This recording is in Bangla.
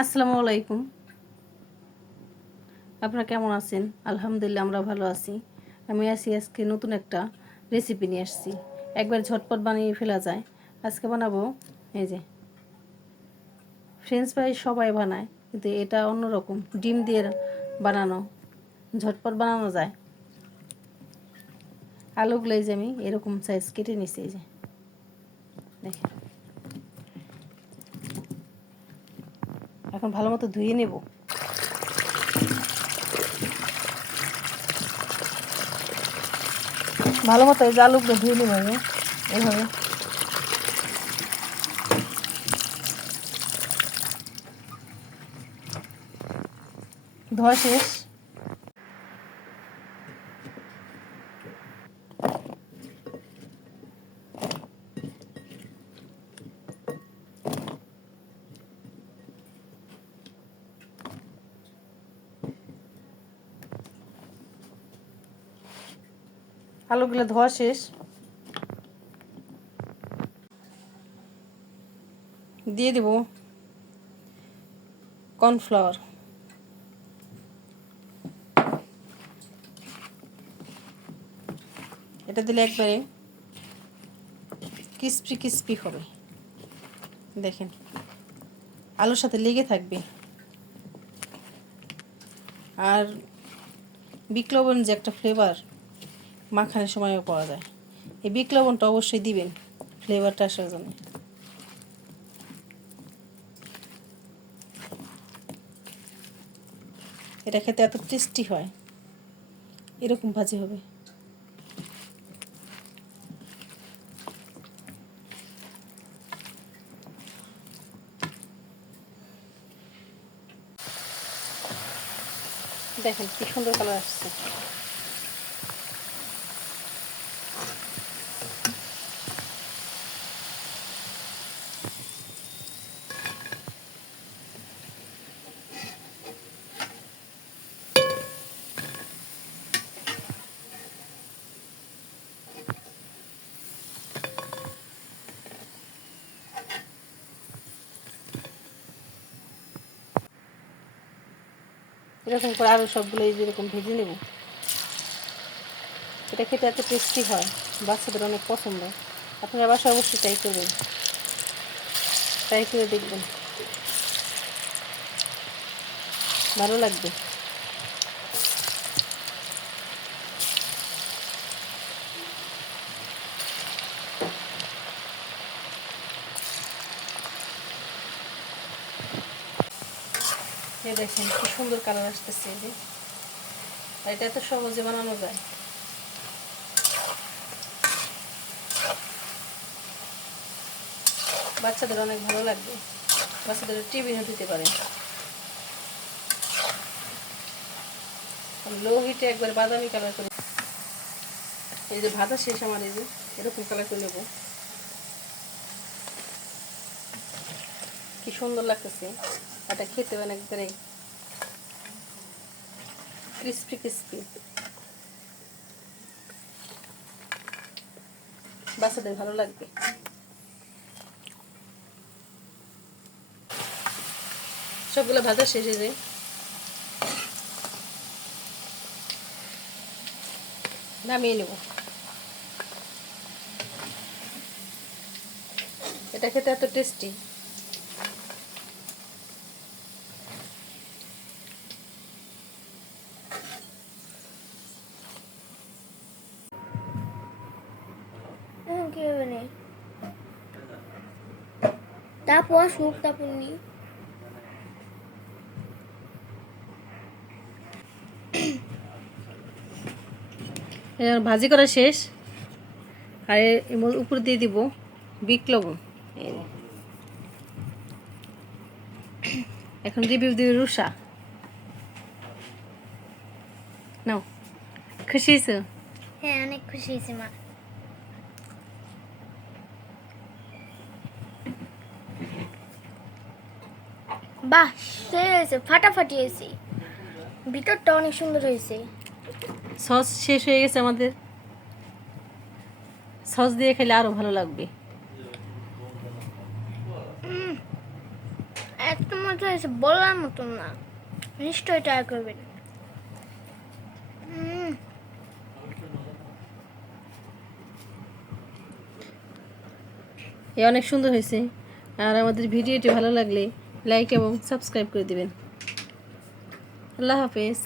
আসসালামু আলাইকুম। আপনারা কেমন আছেন? আলহামদুলিল্লাহ আমরা ভালো আছি। আমি আজকে নতুন একটা রেসিপি নিয়ে আসছি। একবার ঝটপট বানিয়ে ফেলা যায়। আজকে বানাবো এই যে ফ্রেঞ্চ ফ্রাই। সবাই বানায়, কিন্তু এটা অন্যরকম, ডিম দিয়ে বানানো, ঝটপট বানানো যায়। আলুগুলো এই যে আমি এরকম সাইজ কেটে নিছি। এই যে দেখেন, এখন ভালো মতো ধুয়ে নেব। ভালো মতো এই যে আলুগুলো ধুয়ে নেব এইভাবে। ধোয়া শেষ। আলুগুলো ধোয়া শেষ। দিয়ে দেব কর্নফ্লাওয়ার। এটা দিলে একবারে ক্রিস্পি ক্রিস্পি হবে। দেখেন, আলুর সাথে লেগে থাকবে। আর বিট লবণ যে একটা ফ্লেভার মাখানোর সময়ও পাওয়া যায়, এই বিট লবণটা অবশ্যই দিবেন ফ্লেভারটা আসার জন্য। এটা খেতে এত টেস্টি হয়। এরকম ভাজি হবে। দেখেন কি সুন্দর কালার আসছে। এরকম করে আরও সবগুলো এই যেরকম ভেজে নেব। এটা খেতে এত টেস্টি হয়, বাচ্চাদের অনেক পছন্দ। আপনারা বাসায় অবশ্যই ট্রাই করবেন, ট্রাই করে দেখবেন, ভালো লাগবে। এই দেখেন কি সুন্দর কালার আসতেছে। এই যে এটা এত সহজে বানানো যায়। বাচ্চাদের অনেক ভালো লাগবে, বাচ্চাদের টিফিনে দিতে পারে। লো হিটে একবার বাদামি কালার করে, এই যে ভাজা শেষ আমার, এই যে এরকম কালার করে নেব। কি সুন্দর লাগতেছে। এটা খেতে মানে একবারে ক্রিস্পি ক্রিস্পি, বাচ্চাদের ভালো লাগবে। সবগুলো ভাজা শেষে যে নামিয়ে নেব। এটা খেতে এত টেস্টি। তারপর শুক তারপর নি ভাজি করা শেষ। আর এর উপর দিয়ে দিব বিট লবণ। এখন রিভিউ দিবে রুষা। নাও, খুশি হয়েছো? হ্যাঁ, অনেক খুশি হয়েছি মা। বাহ, সেই হয়েছে, ফাটাফাটি হয়েছে। ভিতরটা অনেক সুন্দর হয়েছে। সস শেষ হয়ে গেছে আমাদের। সস দিয়ে খেলে আরো ভালো লাগবে। এত মজা হয়েছে বলার মতন না, নিশ্চয়ই ট্রাই করবেন। এ অনেক সুন্দর হয়েছে। আর আমাদের ভিডিওটি ভালো লাগলে লাইক এবং সাবস্ক্রাইব করে দিবেন। আল্লাহ হাফেজ।